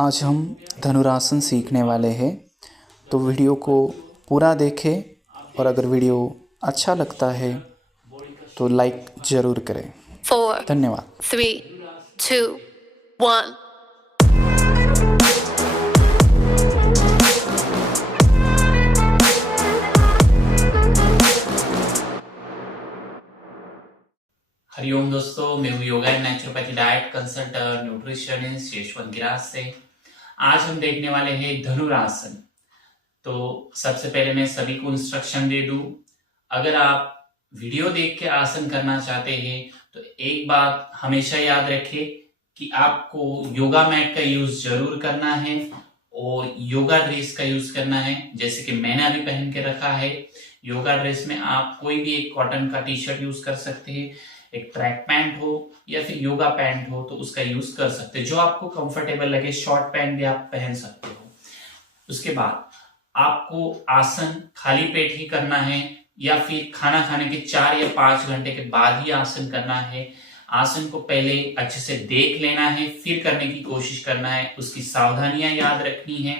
आज हम धनुरासन सीखने वाले हैं, तो वीडियो को पूरा देखें और अगर वीडियो अच्छा लगता है तो लाइक ज़रूर करें। 4, धन्यवाद। 3, 2, 1. हरिओम दोस्तों, मैं हूँ yoga and naturopathy diet consultant nutritionist Yashwant garage से। आज हम देखने वाले हैं धनुरासन। तो सबसे पहले मैं सभी को इंस्ट्रक्शन दे दूं। अगर आप वीडियो देख के आसन करना चाहते हैं तो एक बात हमेशा याद रखें कि आपको योगा मैट का यूज जरूर करना है और योगा ड्रेस का यूज करना है। जैसे कि मैंने अभी पहन के रखा है। योगा ड्रेस में आप कोई भी एक कॉटन का टी शर्ट यूज कर सकते हैं, एक ट्रैक पैंट हो या फिर योगा पैंट हो तो उसका यूज कर सकते हैं, जो आपको कंफर्टेबल लगे। शॉर्ट पैंट भी आप पहन सकते हो। उसके बाद आपको आसन खाली पेट ही करना है या फिर खाना खाने के 4 या 5 घंटे के बाद ही आसन करना है। आसन को पहले अच्छे से देख लेना है, फिर करने की कोशिश करना है। उसकी सावधानियां याद रखनी है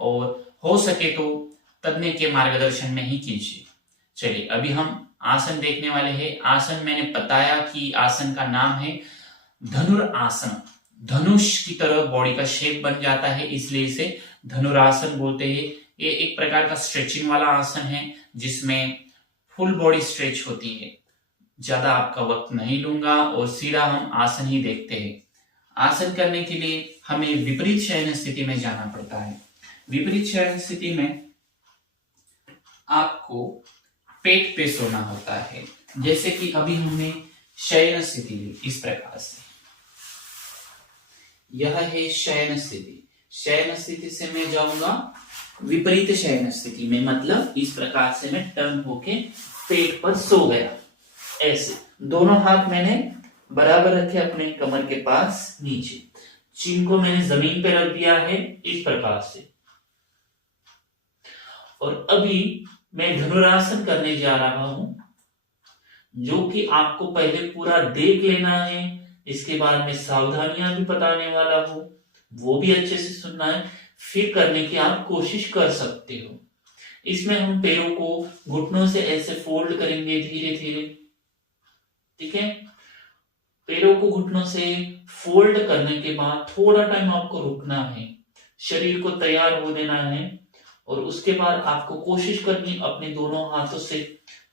और हो सके तो तज्ञ के मार्गदर्शन में ही कीजिए। चलिए अभी हम आसन देखने वाले हैं। आसन मैंने बताया कि आसन का नाम है धनुरासन। धनुष की तरह बॉडी का शेप बन जाता है, इसलिए इसे धनुरासन बोलते हैं। ये एक प्रकार का स्ट्रेचिंग वाला आसन है जिसमें फुल बॉडी स्ट्रेच होती है। ज्यादा आपका वक्त नहीं लूंगा और सीधा हम आसन ही देखते हैं। आसन करने के लिए हमें विपरीत शयन स्थिति में जाना पड़ता है। विपरीत शयन स्थिति में आपको पेट पे सोना होता है। जैसे कि अभी हमने शयन स्थिति ली इस प्रकार से। यह है शयन स्थिति। शयन स्थिति से मैं जाऊंगा विपरीत शयन स्थिति में, मतलब इस प्रकार से मैं टर्न होके पेट पर सो गया। ऐसे दोनों हाथ मैंने बराबर रखे अपने कमर के पास नीचे। चिन को मैंने जमीन पे रख दिया है इस प्रकार से। और अभी मैं धनुरासन करने जा रहा हूं, जो कि आपको पहले पूरा देख लेना है। इसके बाद मैं सावधानियां भी बताने वाला हूं, वो भी अच्छे से सुनना है, फिर करने की आप कोशिश कर सकते हो। इसमें हम पैरों को घुटनों से ऐसे फोल्ड करेंगे धीरे धीरे, ठीक है। पैरों को घुटनों से फोल्ड करने के बाद थोड़ा टाइम आपको रुकना है, शरीर को तैयार हो देना है और उसके बाद आपको कोशिश करनी अपने दोनों हाथों से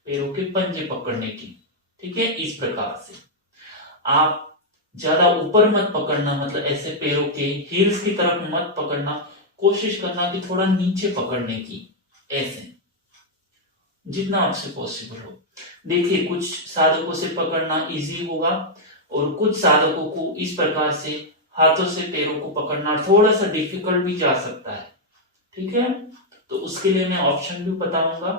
पैरों के पंजे पकड़ने की, ठीक है। इस प्रकार से आप ज्यादा ऊपर मत पकड़ना, मतलब ऐसे पैरों के हील्स की तरफ मत पकड़ना। कोशिश करना कि थोड़ा नीचे पकड़ने की, ऐसे जितना आपसे पॉसिबल हो। देखिए कुछ साधकों से पकड़ना इजी होगा और कुछ साधकों को इस प्रकार से हाथों से पैरों को पकड़ना थोड़ा सा डिफिकल्ट भी जा सकता है, ठीक है। तो उसके लिए मैं ऑप्शन भी बताऊंगा।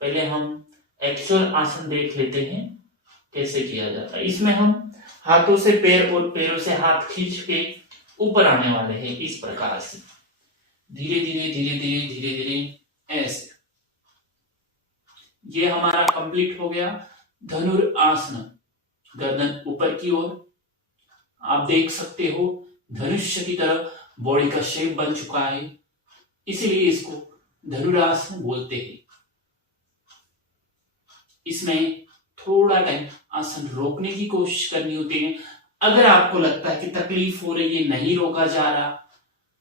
पहले हम एक्चुअल आसन देख लेते हैं कैसे किया जाता है। इसमें हम हाथों से पैर और पैरों से हाथ खींच के ऊपर आने वाले हैं इस प्रकार से, धीरे धीरे धीरे धीरे धीरे धीरे ऐसे। ये हमारा कंप्लीट हो गया धनुरासन। गर्दन ऊपर की ओर आप देख सकते हो, धनुष्य की तरह बॉडी का शेप बन चुका है, इसीलिए इसको धनुरासन बोलते हैं। इसमें थोड़ा टाइम आसन रोकने की कोशिश करनी होती है। अगर आपको लगता है कि तकलीफ हो रही है, नहीं रोका जा रहा,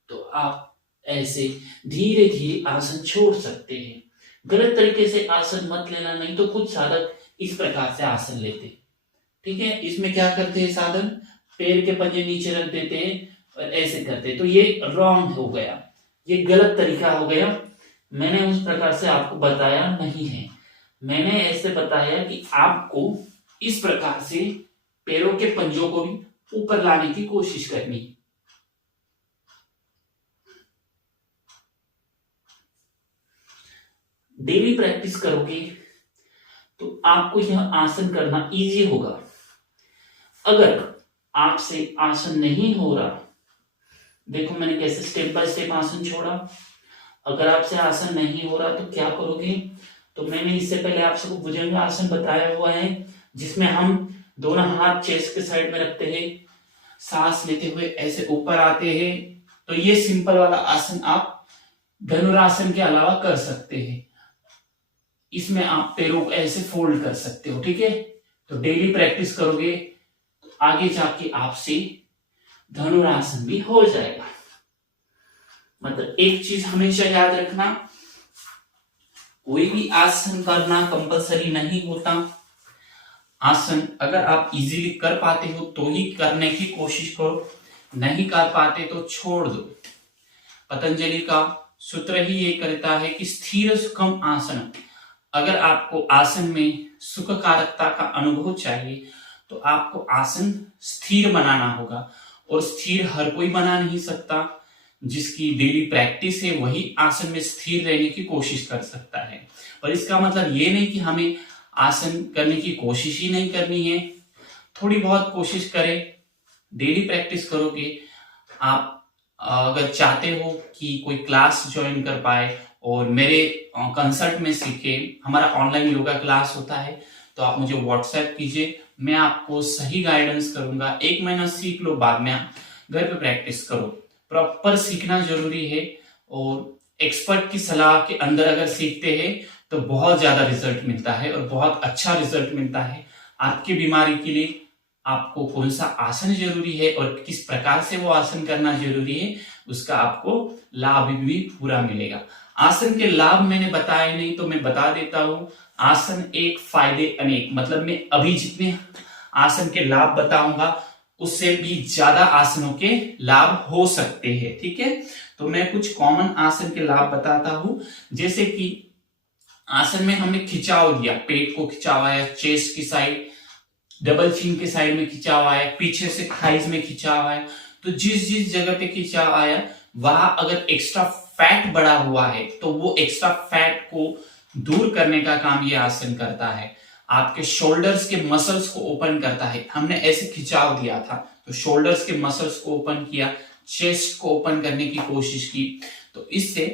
तो आप ऐसे धीरे धीरे आसन छोड़ सकते हैं। गलत तरीके से आसन मत लेना, नहीं तो कुछ साधक इस प्रकार से आसन लेते, ठीक है। इसमें क्या करते हैं साधक, पैर के पंजे नीचे रख देते हैं और ऐसे करते, तो ये रॉन्ग हो गया, ये गलत तरीका हो गया। मैंने उस प्रकार से आपको बताया नहीं है। मैंने ऐसे बताया कि आपको इस प्रकार से पैरों के पंजों को भी ऊपर लाने की कोशिश करनी है। डेली प्रैक्टिस करोगे तो आपको यह आसन करना इजी होगा। अगर आपसे आसन नहीं हो रहा, देखो मैंने कैसे स्टेप बाय स्टेप आसन छोड़ा। अगर आपसे आसन नहीं हो रहा तो क्या करोगे, तो मैंने इससे पहले आप सबको भुजंग आसन बताया हुआ है, जिसमें हम दोनों हाथ चेस्ट के साइड में रखते हैं, सांस लेते हुए ऐसे ऊपर आते हैं तो ये सिंपल वाला आसन आप धनुरासन के अलावा कर सकते हैं। इसमें आप पैरों को ऐसे फोल्ड कर सकते हो, ठीक है। तो डेली प्रैक्टिस करोगे तो आगे जाके आपसे धनुरासन भी हो जाएगा। मतलब एक चीज हमेशा याद रखना, कोई भी आसन करना कंपलसरी नहीं होता। आसन अगर आप इजीली कर पाते हो तो ही करने की कोशिश करो, नहीं कर पाते तो छोड़ दो। पतंजलि का सूत्र ही ये कहता है कि स्थिर सुखम आसन। अगर आपको आसन में सुख कारकता का अनुभव चाहिए तो आपको आसन स्थिर बनाना होगा, और स्थिर हर कोई बना नहीं सकता। जिसकी डेली प्रैक्टिस है वही आसन में स्थिर रहने की कोशिश कर सकता है। और इसका मतलब ये नहीं कि हमें आसन करने की कोशिश ही नहीं करनी है, थोड़ी बहुत कोशिश करें, डेली प्रैक्टिस करोगे। आप अगर चाहते हो कि कोई क्लास ज्वाइन कर पाए और मेरे कंसल्ट में सीखे, हमारा ऑनलाइन योगा क्लास होता है, तो आप मुझे व्हाट्सएप कीजिए, मैं आपको सही गाइडेंस करूंगा। 1 महीना सीख लो, बाद में आप घर पे प्रैक्टिस करो। प्रॉपर सीखना जरूरी है, और एक्सपर्ट की सलाह के अंदर अगर सीखते हैं तो बहुत ज्यादा रिजल्ट मिलता है, और बहुत अच्छा रिजल्ट मिलता है। आपकी बीमारी के लिए आपको कौन सा आसन जरूरी है और किस प्रकार से वो आसन करना जरूरी है, उसका आपको लाभ भी पूरा मिलेगा। आसन के लाभ मैंने बताए नहीं तो मैं बता देता हूं। आसन एक फायदे अनेक, मतलब मैं अभी जितने आसन के लाभ बताऊंगा उससे भी ज्यादा आसनों के लाभ हो सकते हैं, ठीक है। तो मैं कुछ कॉमन आसन के लाभ बताता हूं। जैसे कि आसन में हमने खिंचाव दिया, पेट को खिंचाव आया, चेस्ट की साइड, डबल चिन के साइड में खिंचाव आया, पीछे से थाइज में खिंचाव आया। तो जिस जिस जगह पे खिंचाव आया वहां अगर एक्स्ट्रा फैट बढ़ा हुआ है तो वो एक्स्ट्रा फैट को दूर करने का काम ये आसन करता है। आपके शोल्डर्स के मसल्स को ओपन करता है। हमने ऐसे खिंचाव दिया था तो शोल्डर्स के मसल्स को ओपन किया, चेस्ट को ओपन करने की कोशिश की, तो इससे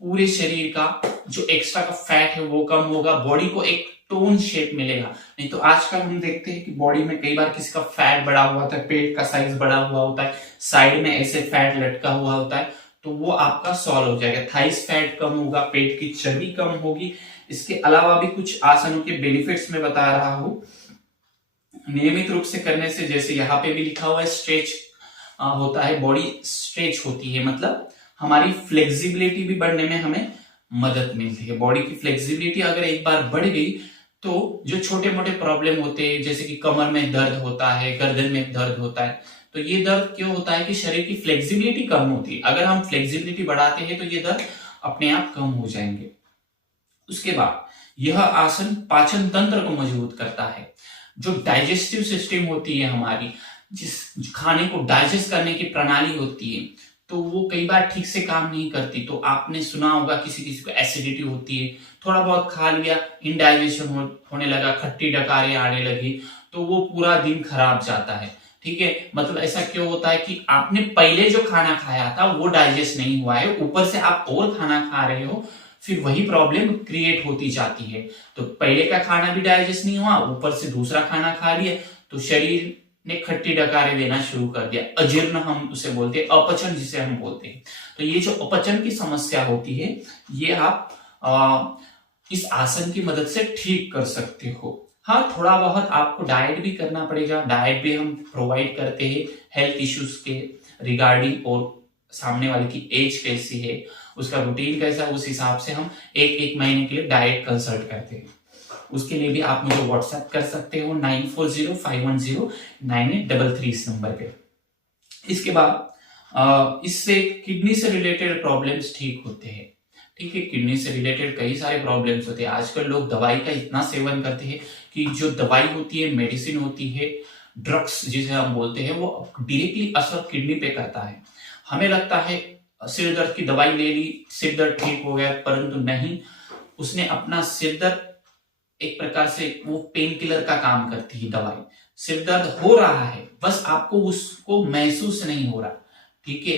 पूरे शरीर का जो एक्स्ट्रा का फैट है वो कम होगा, बॉडी को एक टोन शेप मिलेगा। नहीं तो आजकल हम देखते हैं कि बॉडी में कई बार किसी का फैट बढ़ा हुआ होता है, पेट का साइज बढ़ा हुआ होता है, साइड में ऐसे फैट लटका हुआ होता है, तो वो आपका सॉल्व हो जाएगा। थाइस फैट कम होगा, पेट की चर्बी कम होगी। इसके अलावा भी कुछ आसनों के बेनिफिट्स में बता रहा हूं नियमित रूप से करने से। जैसे यहाँ पे भी लिखा हुआ है स्ट्रेच होता है, बॉडी स्ट्रेच होती है, मतलब हमारी फ्लेक्सिबिलिटी भी बढ़ने में हमें मदद मिलती है। बॉडी की फ्लेक्सिबिलिटी अगर एक बार बढ़ गई तो जो छोटे मोटे प्रॉब्लम होते हैं, जैसे कि कमर में दर्द होता है, गर्दन में दर्द होता है, तो ये दर्द क्यों होता है कि शरीर की फ्लेक्सिबिलिटी कम होती है। अगर हम फ्लेक्सिबिलिटी बढ़ाते हैं तो ये दर्द अपने आप कम हो जाएंगे। उसके बाद यह आसन पाचन तंत्र को मजबूत करता है। जो डाइजेस्टिव सिस्टम होती है हमारी, जिस खाने को डाइजेस्ट करने की प्रणाली होती है, तो वो कई बार ठीक से काम नहीं करती। तो आपने सुना होगा किसी किसी को एसिडिटी होती है, थोड़ा बहुत खा लिया, इनडाइजेशन होने लगा, खट्टी डकारें आने लगी, तो वो पूरा दिन खराब जाता है, ठीक है। मतलब ऐसा क्यों होता है कि आपने पहले जो खाना खाया था वो डाइजेस्ट नहीं हुआ है, ऊपर से आप और खाना खा रहे हो, फिर वही प्रॉब्लम क्रिएट होती जाती है। तो पहले का खाना भी डाइजेस्ट नहीं हुआ, ऊपर से दूसरा खाना खा लिया, तो शरीर ने खट्टी डकारें देना शुरू कर दिया। अजीर्ण हम उसे बोलते हैं, अपचन जिसे हम बोलते हैं। तो ये जो अपचन की समस्या होती है ये आप इस आसन की मदद से ठीक कर सकते हो। हाँ, थोड़ा बहुत आपको डाइट भी करना पड़ेगा। डाइट भी हम प्रोवाइड करते हैं हेल्थ इश्यूज के रिगार्डिंग, और सामने वाले की एज कैसी है, उसका रूटीन कैसा है, उस हिसाब से हम एक महीने के लिए डाइट कंसल्ट करते हैं। उसके लिए भी आप मुझे व्हाट्सएप कर सकते हो 9405109833 इस नंबर पे। इसके बाद इससे किडनी से रिलेटेड प्रॉब्लम्स ठीक होते हैं, ठीक है। किडनी से रिलेटेड कई सारे प्रॉब्लम्स होते हैं। आजकल लोग दवाई का इतना सेवन करते हैं कि जो दवाई होती है, मेडिसिन होती है, ड्रग्स जिसे हम बोलते हैं, वो डायरेक्टली असर किडनी पे करता है। हमें लगता है सिर दर्द की दवाई ले ली, सिर दर्द ठीक हो गया, परंतु नहीं, उसने अपना सिर दर्द एक प्रकार से वो पेन किलर का काम करती है दवाई। सिर दर्द हो रहा है, बस आपको उसको महसूस नहीं हो रहा, ठीक है।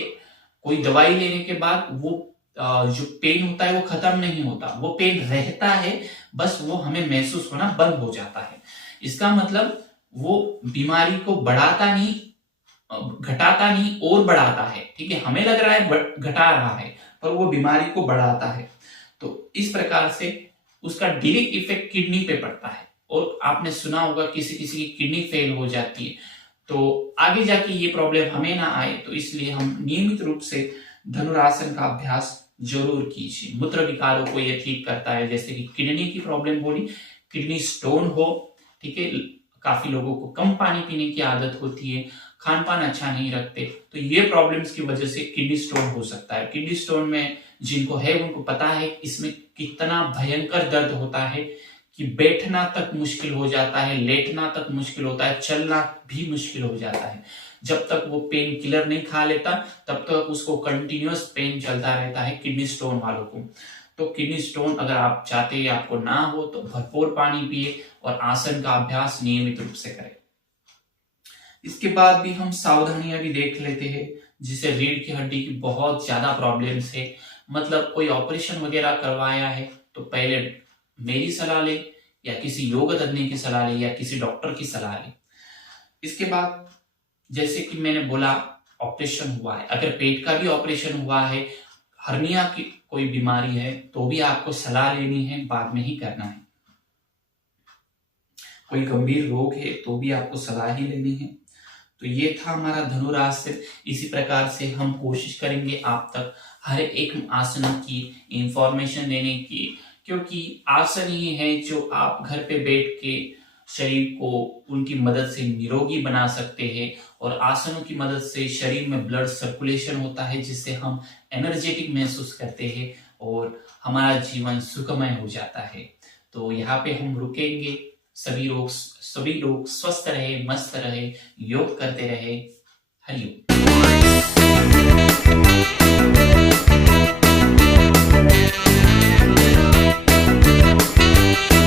कोई दवाई लेने के बाद वो जो पेन होता है वो खत्म नहीं होता, वो पेन रहता है, बस वो हमें महसूस होना बंद हो जाता है। इसका मतलब वो बीमारी को बढ़ाता नहीं, घटाता नहीं और बढ़ाता है। ठीक है, हमें लग रहा है घटा रहा है पर वो बीमारी को बढ़ाता है। तो इस प्रकार से उसका डायरेक्ट इफेक्ट किडनी पे पड़ता है और आपने सुना होगा किसी किसी की किडनी फेल हो जाती है। तो आगे जाके ये प्रॉब्लम हमें ना आए तो इसलिए हम नियमित रूप से धनुरासन का अभ्यास जरूर कीजिए। मूत्र विकारों को ये ठीक करता है, जैसे कि किडनी की प्रॉब्लम बोली, किडनी स्टोन हो, ठीक है, काफी लोगों को कम पानी पीने की आदत होती है, खान पान अच्छा नहीं रखते, तो ये प्रॉब्लम्स की वजह से किडनी स्टोन हो सकता है। किडनी स्टोन में जिनको है उनको पता है इसमें कितना भयंकर दर्द होता है कि बैठना तक मुश्किल हो जाता है, लेटना तक मुश्किल होता है, चलना भी मुश्किल हो जाता है। जब तक वो पेन किलर नहीं खा लेता तब तक उसको कंटिन्यूअस पेन चलता रहता है किडनी स्टोन वालों को। तो किडनी स्टोन अगर आप चाहते हैं आपको ना हो तो भरपूर पानी पिए और आसन का अभ्यास नियमित रूप से करें। इसके बाद भी हम सावधानियां भी देख लेते हैं, जिसे रीढ़ की हड्डी की बहुत ज्यादा प्रॉब्लम्स है, मतलब कोई ऑपरेशन वगैरह करवाया है तो पहले मेरी सलाह ले या किसी योग तज्ञ की सलाह ले या किसी डॉक्टर की सलाह ले। इसके बाद जैसे कि मैंने बोला ऑपरेशन हुआ है, अगर पेट का भी ऑपरेशन हुआ है, हर्निया की कोई बीमारी है तो भी आपको सलाह लेनी है, बाद में ही करना है। कोई गंभीर रोग है तो भी आपको सलाह ही लेनी है। तो ये था हमारा धनुरासन। इसी प्रकार से हम कोशिश करेंगे आप तक हर एक आसन की इंफॉर्मेशन देने की, क्योंकि आसन ही है जो आप घर पे बैठ के शरीर को उनकी मदद से निरोगी बना सकते हैं। और आसनों की मदद से शरीर में ब्लड सर्कुलेशन होता है, जिससे हम एनर्जेटिक महसूस करते हैं और हमारा जीवन सुखमय हो जाता है। तो यहाँ पे हम रुकेंगे। सभी लोग स्वस्थ रहे, मस्त रहे, योग करते रहे। हरिओम।